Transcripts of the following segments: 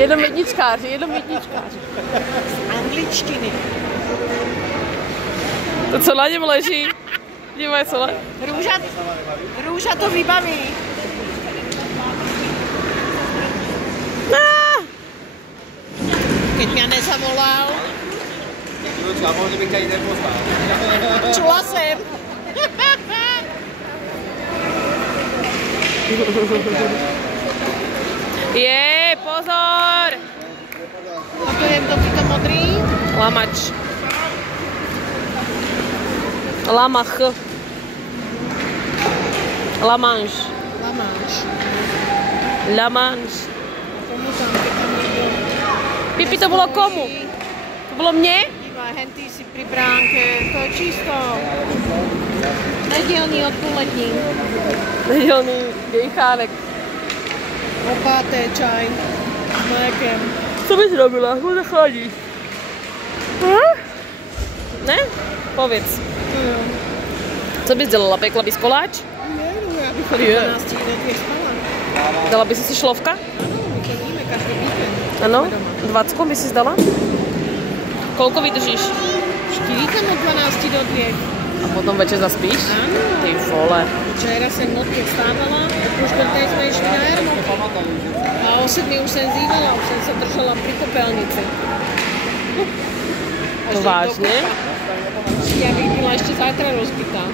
Jenom jedničkáři, jenom jedničkáři. Z angličtiny. To co na něm leží? Dívaj, co le? Růža to vybaví. Keď mě nezavolal. Čula jsem. Jej, pozor! A to je kdo to modrý? Lamač. Lamach. Lamanš. Lamáš. Lamanš. Komu tam, keď tam někdo... Pipi, to bylo komu? To bylo mně? Dívaj, hentý si pri bránke, to je čisto. Nedělní odpolední. Nedělný gejchánek. Opáté čaj s mlékem. Co bys robila? Ako zachladíš? Ne? Povedz. Co bys dělala? Pekla bys koláč? Ne, já bych od 12 do 2 spala. Dala by si šlovka? Ano, my chodíme každý víkend. Ano? 20 by si zdala? Kolko vydržíš? 4 tam od 12 do 2. A potom večer zaspíš? Áno. Ty vole. Včera som notke vstávala, o 4:00 sme išli na jarmoky. A o 7:00 už som zývala, už som sa držala pri popelnici. To vážne? Ja bych byla ešte zajtra rozbitá.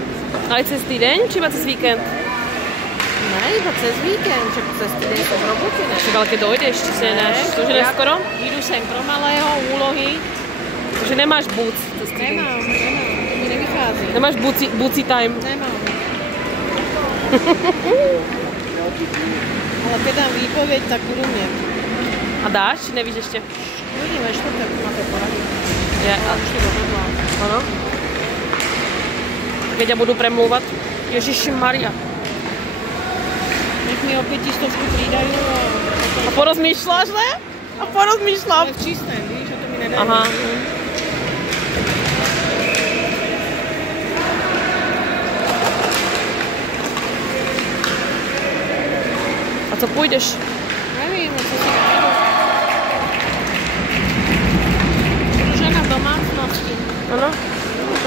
Aj cez týdeň, či iba cez víkend? Ne, iba cez víkend, že cez týdeň som v robote, ne? Však ale keď dojdeš, či si nedáš, to už je neskoro? Jdu sem pro malého, úlohy. Takže nemáš buc cez týdeň? Nemám, to mi nevychází. Nemáš buci time? Nemám. Ale keď dám výpověď, tak budu mít. A dáš, či nevíš ještě? Uvidíme, čtvrtek na to poradí. Je, a ano. Keď ja budu premlouvat, Ježiši Maria. Nech mi o 500 přidají A porozmýšľaš, ne? A porozmýšľam. Ale v čistém, víš, a to mi nedají. Aha. A co půjdeš? Nevím, co si najdu. Žena v domácnosti. Ano.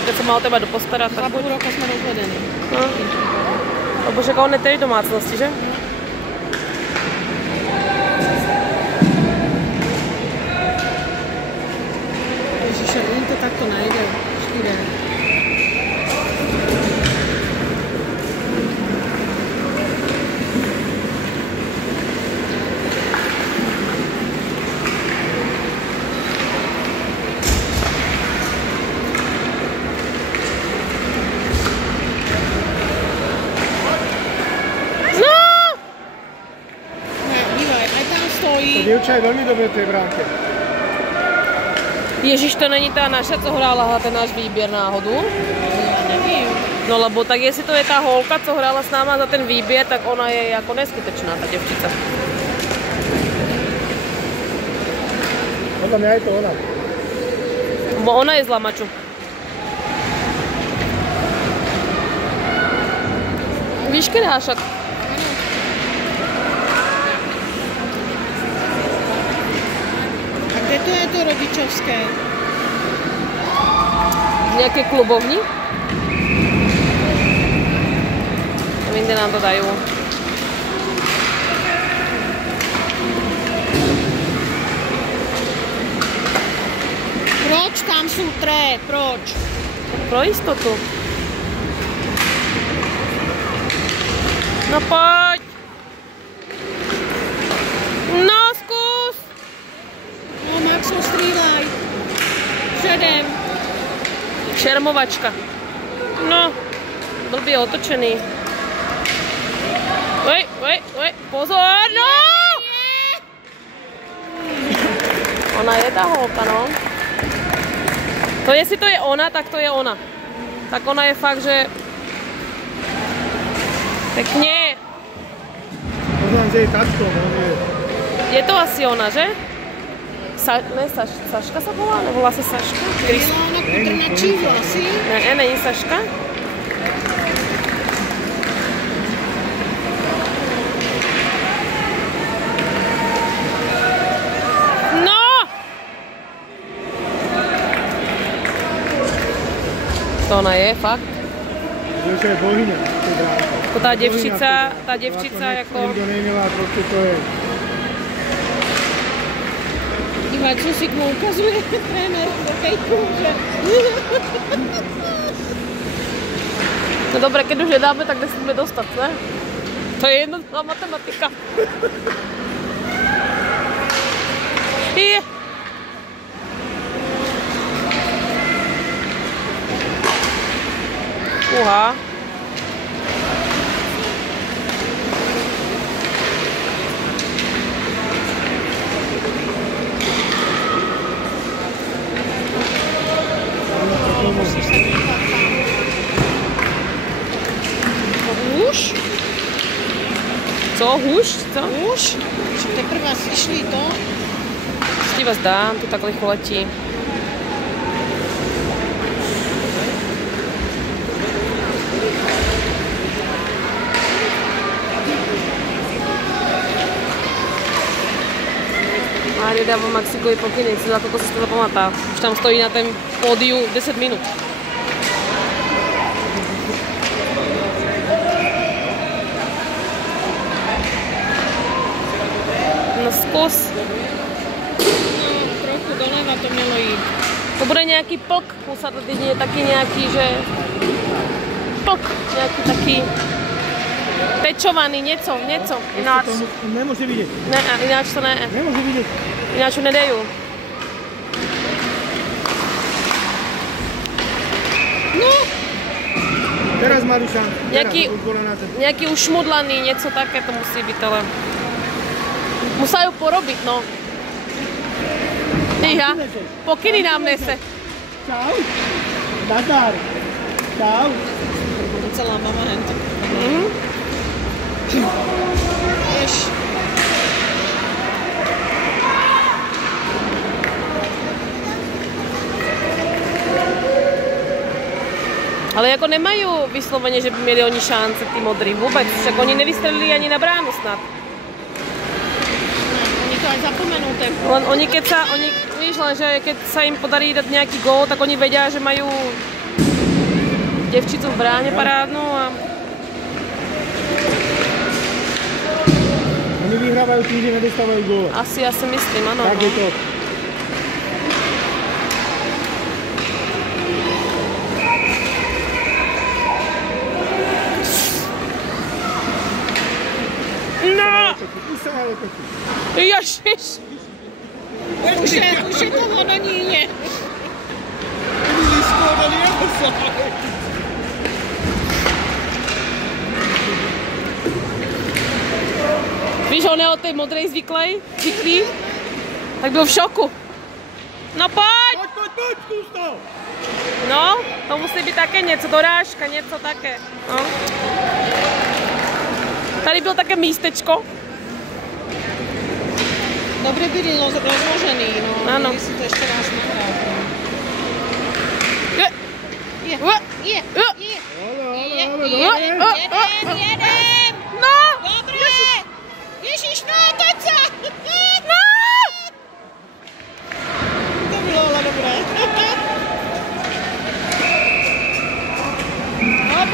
Keď sa mal teba dopostarať, Za tak půl roka jsme rozvedení. No. Lebo však on je tej domácnosti, že? Ježiše, im to takto najde. 4. Dievča je veľmi dobré v tej bránke. Ježiš, to není tá naša, co hrála ten náš výběr náhodu? Nevím. No lebo tak jestli to je tá holka, co hrála s náma za ten výběr, tak ona je jako neskutečná, ta děvčica. Podľa mňa je to ona. Bo ona je z Lamaču. Víš, kedášak? A kde to je to rodičovské? Nějaké klubovní? Nevím, kde nám to dají. Proč tam jsou tré? Proč? Pro jistotu. No pojď. No zkus. No Maxo, střílaj. Předem. Šermovačka. No, blbě otočený. Oj, pozor, no! Ona je ta holka, no. To jestli to je ona, tak to je ona. Tak ona je fakt, že... Pekně. Poznám, že je tačko, no nie. Je to asi ona, že? Saška sa volá? Nevolá sa Saška? Milana Kudrnačí vlasy. Ne, není Saška? ona je, fakt. To je bohyňa, to bránka. Jako ta děvčica jako... Nikdo neměla, prostě to je. Iva, co si k mu ukazuje tréner do kejku, že... No dobré, keď už nedáme, tak nesmíme dostat, ne? To je jednoduchá matematika. Je. Uha. Hůž? Co? Hůž? Co? Hůž? Však teprve išli to. Si vás dám, tu tak licho letí. Mário dává Maxikovi pokyny, si za toto si to zapamatá. Už tam stojí na tém pódiu 10 minut. No zkus. No, trochu doleva to mělo jít. To bude nějaký plk, musá to teď je taky nějaký, že... Plk, nějaký taky... Tečovaný, něco. Ináč... To nemůže vidět. Ne, ináč to ne. Nemůže vidět. Ináč ho nedajú. No! Teraz má šanci. Nějaký ušmudlaný, něco také to musí být, ale... Musá ju porobiť, no. Iha, pokyny nám nese. Čau. Nazdar. Čau. Celá mama hento. Ješ. Ale jako nemají vysloveně, že by měli oni šance, ty modrý, vůbec. Však oni nevystřelili ani na bránu snad. Oni to aj zapomenú ten. Oni keď sa, víš len, že keď sa im podarí dať nejaký gól, tak oni vedia, že majú devčicu v bráne parádnu a... Oni vyhrávajú tým, že nedostávajú gól. Asi, ja si myslím, áno. Tak je to. No! Už sa malo točí. Ježiš! Už je to na níne. Víš, on je od tej modrej zvyklý, tak byl v šoku. No pojď! Poď, skús to! No, to musí být také něco, dorážka, něco také. No. Tady bylo také místečko. Dobre byli rozložený, no. Áno. Měli si to ešte raz nahrát. Jedem! No! Dobre! Ježiš, no, toď sa! No! To bylo ale dobré.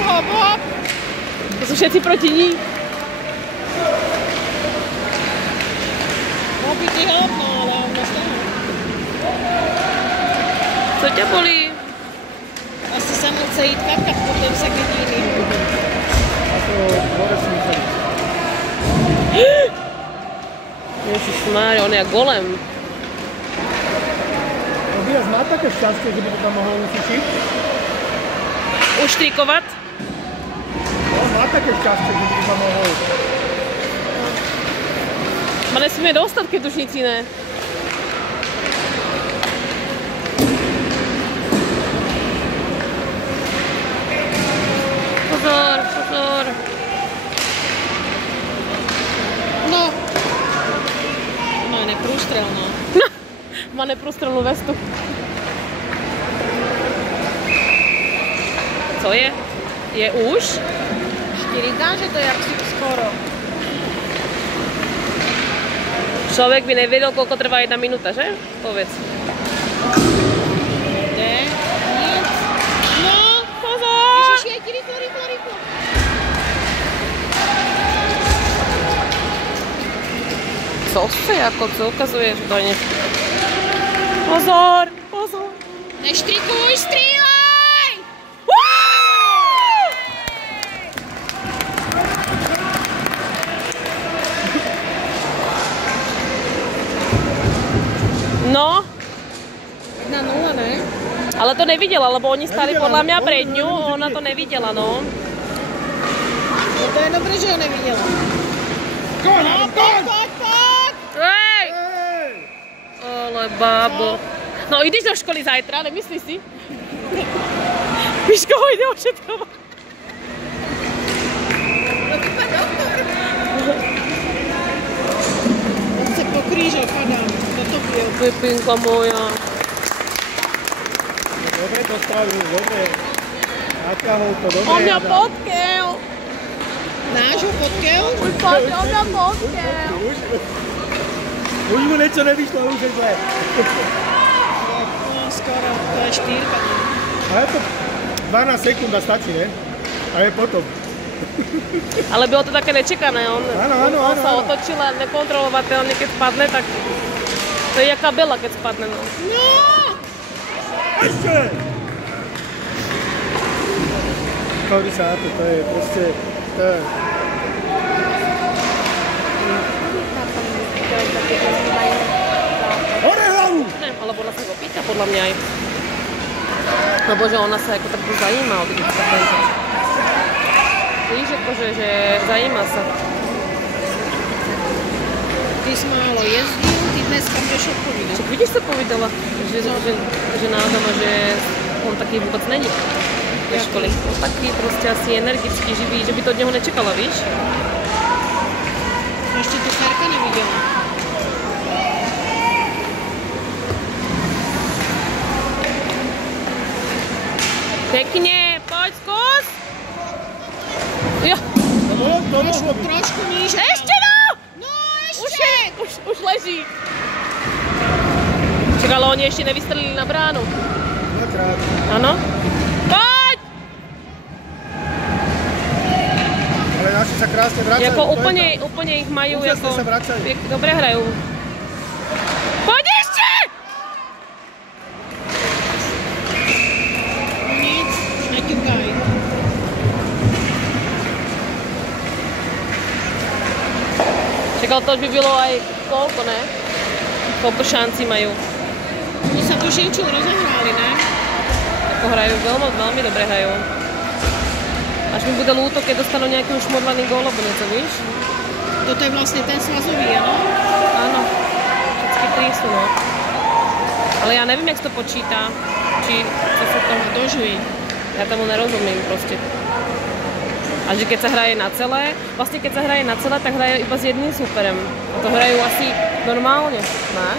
Hop. To jsou všetci proti ní. Mohol by ti hlopno, ale on dostane. Co tě bolí? Asi sa mu chce jít kakat po tom Segedíny. A to hore si museli. Ježišmária, on je golem. Tobias má také šťastie, že by to tam mohol usušiť. Uštrikovat. On má také šťastie, že by to tam mohol. Ma nesmíme dostat, keď už nic jiné. Pozor. No. Ona je neprústrelná. Má neprůstřelnou vestu. Co je? Je už? 4 dá, že to je asi skoro. Člověk by nevěděl, koľko trvá 1 minuta, že? Povedz. Kde? Nic. No. sosy, ako to ukazuje, že to je niečo. Pozor, pozor. Neštrikuj, strieľaj! No. 1-0, ne? Ale to nevidela, lebo oni stali Nevidela, podľa mňa no, pred no, ňu, nemôže ona to vidieť. nevidela, no. No to je dobré, že ho nevidela. Koň, No, koň! poď! Ej! Ej! Ale bábo. No ideš do školy zajtra, nemyslíš si? Miško ho ide ošetrovať. On chce po kríže, padám. Toto pil. Pepinka moja. Dobre to stavil, dobre. Naťahol to, dobre. On mňa Jada. potkel. Nášho potkel? Už poď, on mňa potkel. Už mu niečo nevyšlo, už je zle. No, skoro. To je 4. Ale to 12 sekúnd a stačí, ne? A je potom. Ale bylo to také nečekané, on Áno, sa áno. otočil a nekontrolovateľne, keď spadne, tak to je jaká bela, keď spadne. No. No! Ešte! Chodí sa na to je proste... To je... Hore hlavu! Ne, alebo ona sa ho pýta, podľa mňa aj. Lebo že ona sa ako tak zajíma o týchto patentov. Víš, akože, že zajíma sa. Ty si málo jezdil, ty dneska budeš odpovídať. Však vidíš, co povedala? Že nádama, že on taký vôbec není. Ve školy. On taký proste asi energický, živý, že by to od neho nečekala, víš? Ešte to Sarka nevidela. Pekne, poď, skús! Jo, To mohlo byť. Trošku níže. ešte no! No, ešte! Už leží. Čak, ale oni ešte nevystrelili na bránu. Dvakrát. Áno? Poď! Ale naši sa krásne vracajú. Jako to je úplne ich majú, Úžasne jako, sa vracajú. dobre hrajú. Poď ešte! Nic, neťukaj. Čakal, to už by bylo aj koľko, ne? Koľko šancí majú. Oni sa tu Šivčul rozehráli, ne? Ako hrajú, veľmi dobre hrajú. Až mi bude ľúto, keď dostanú nejaký ušmodlaný gól, alebo niečo, víš? Toto je vlastne ten svazový, ano? Áno, všetky 3 sú, no. Ale ja neviem, jak to počíta. Či co sa tam Dožuj. Ja tomu nerozumím proste. A že keď sa hraje na celé, vlastne keď sa hraje na celé, tak hrajú iba s jedným súperem. A to hrajú asi normálne, ne?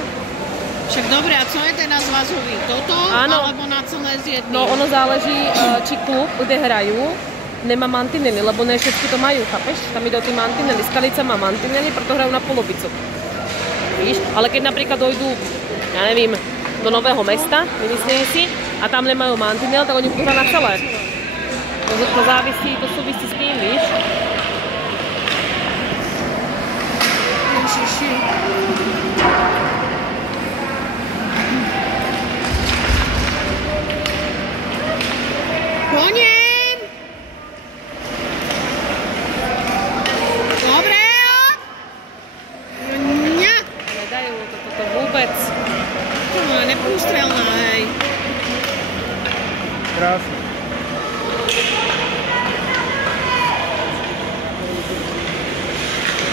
Však dobre, a co je ten na zvazový? Toto? Áno. Alebo na celé s jedným? No ono záleží, či klub, kde hrajú, nemá mantinely, lebo ne všetky to majú, chápeš? Tam idú tí mantinely. Skalica má mantinely, preto hrajú na polovicu. Víš? Ale keď napríklad dojdú, ja nevím, do Nového Mesta, vymyslím si, a tam nemajú mantinel, tak oni budú hrať na celé. To závisí, to súvisí s tým, víš? Ježiši. Koniem! Dobre! Ňa! Nedajú to vôbec. To má neprústrelná, hej. Krásne.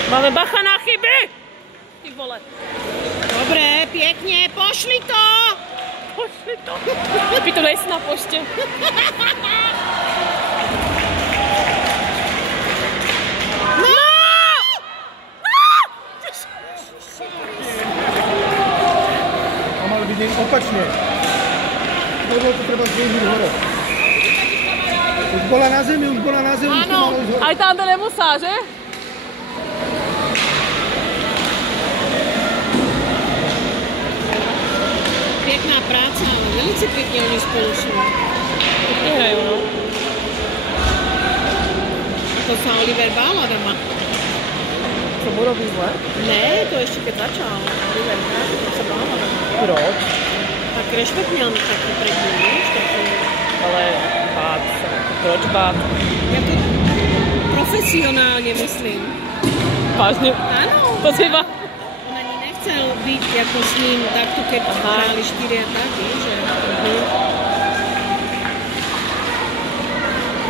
Máme bacha na chyby! Ty vole. Dobre, pekne, pošli to! Pošli to. By to nejsi na pošte. No! A malo byť opačne. Lebo to treba zdvihnúť hore. Už bola na zemi, už to Áno, malo ísť hore. aj tam to nemusá, že? Pekná práca, ale velice pekne oni spolu sú. Pekne hrajú, no. To sa Oliver bála doma. co mu robí zle? Ne, to ještě keď začal. Oliverka, to se bála. Proč? Tak rešpekt měl taky před ním, víš, taky. Ale bát se. Proč bát? Jako profesionálně myslím. Vážně? Ano. To si bát? On ani nechcel být jako s ním takto, keď hráli 4 a tak, víš, že...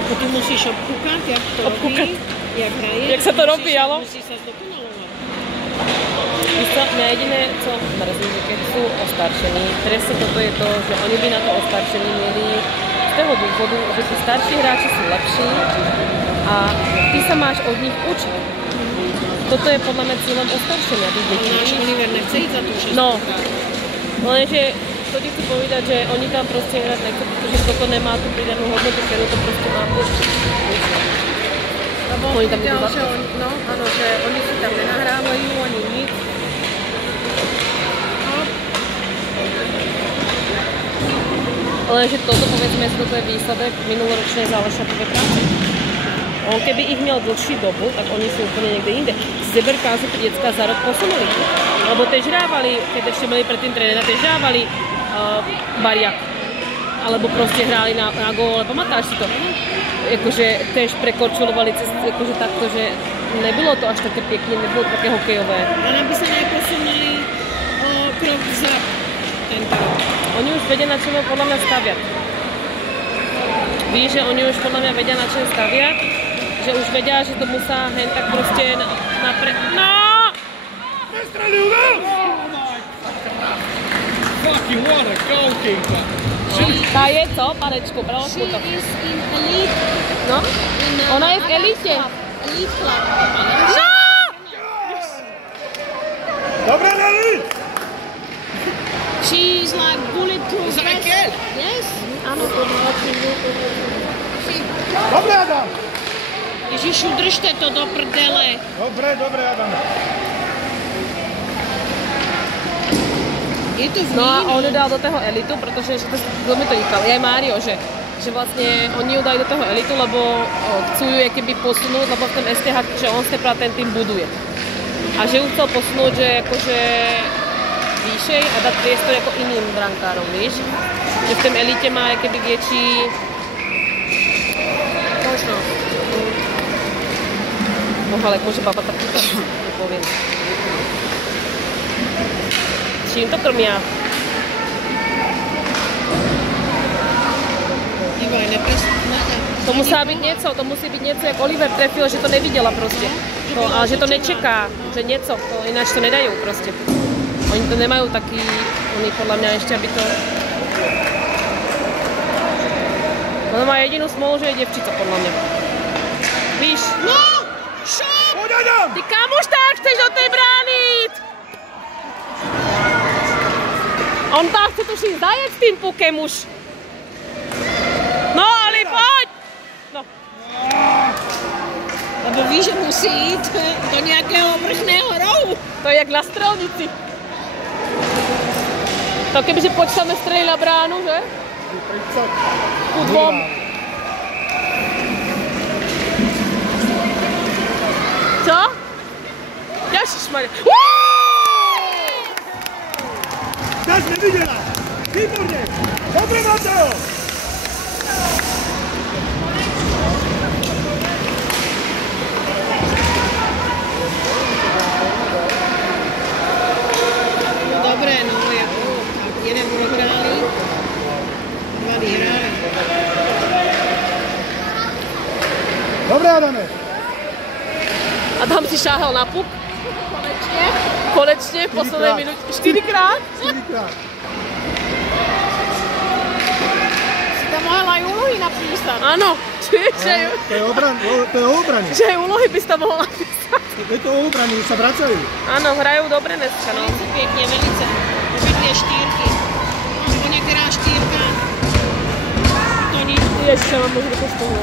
Jako ty musíš obkúkat, jak to robí, jak hraje. Jak se to robí, ale? Musíš se zdokonalovat. Víš co, mňa jediné, co mrzí, že keď sú ostaršení, presne toto je to, že oni by na to ostaršení mieli z toho dôvodu, že tí starší hráči sú lepší a ty sa máš od nich učiť. Toto je podľa mňa cieľom ostaršenia tých detí. Náš Oliver nechce ísť za tú 6. No, lenže to ti chcú povedať, že oni tam proste hrať nechcú, pretože toto nemá tú pridanú hodnotu, ktorú to proste má byť. Lebo Oni tam videl, idú že oni, no, áno, že oni si tam nenahrávajú, ani nic. Lenže toto, povedzme si, toto je výsledek minuloročnej Zálešakovej práce. On keby ich měl dlhší dobu, tak oni sú úplne niekde inde. Zeberkázu pri decka za rok posunuli. Lebo tež hrávali, keď ešte mali predtým trénera, tež hrávali bariak. Alebo proste hráli na gól, pamatáš si to? Jakože tež prekorčulovali cez, jakože takto, že nebylo to až také pěkně, nebylo také hokejové. Ale by sa neposunuli o krok vzad tento rok. Oni už vedia, na čem podľa mňa staviať. Víš, že oni už podľa mňa vedia, na čem staviať, že už vedia, že to musá hen tak proste No! Nestrelil, no! Fucking what a goalkeeper! Tá je co, panečku, bralo She to. is in elite. No? Ona je v elite. Elite club. No! Dobre, Nelly! She is like bulletproof. Is that a kid? Yes. Áno. Dobre, Adam! Ježišu, držte to do prdele. Dobre, Adam. Je to v No a Nínu. on ju dal do toho elitu, protože že to mi to říkal, aj Mário, že vlastne oni ju dajú do toho elitu, lebo chcú ju keby posunúť, lebo v tom STH, že on teprve ten tým buduje. A že ju chcel posunúť, že akože výšej a dať priestor ako iným brankárom, víš? Že v tom elite má keby větší možnosť. Mohalek, môže baba tak nepoviem. Čím to krmia? Ivaj, To musí byť něco, jak Oliver trefil, že to neviděla prostě. To, ale že to nečeká, že něco, to ináč to nedajú prostě. Oni to nemajú taký, oni podľa mňa ešte, aby to... Ona má jedinú smolu, že je devčica, podľa mňa. Víš? No! Šop! Poď, Adam! Ty kam už tak chceš do tej brány jít? On tam chce tuším zajet s tým pukem už. No, Ali, poď! No. Lebo víš, že musí jít do nějakého vrchného rohu. To je jak na strelnici. To kebyže počítame strely na bránu, že? 30. Ku dvom. Co? Ježišmarja. Dáš neviděla! Výborně! Dobre, Mateo! Dobré, no, jako tak jeden prohráli, 2 vyhráli. Dobre, Adame! A tam si šáhal na puk. Konečně v posledné minutě. 4krát? 4krát. Si tam mohla i úlohy napísat. Ano. Že To je o obrane. že úlohy bys tam mohla napísat. Je to o obrane, že sa vracajú. Ano, hrajou dobře dneska, no. Velice pěkně, velice. Obě 2 štírky. Nebo některá štírka. To nic. Ještě mám možná to z toho.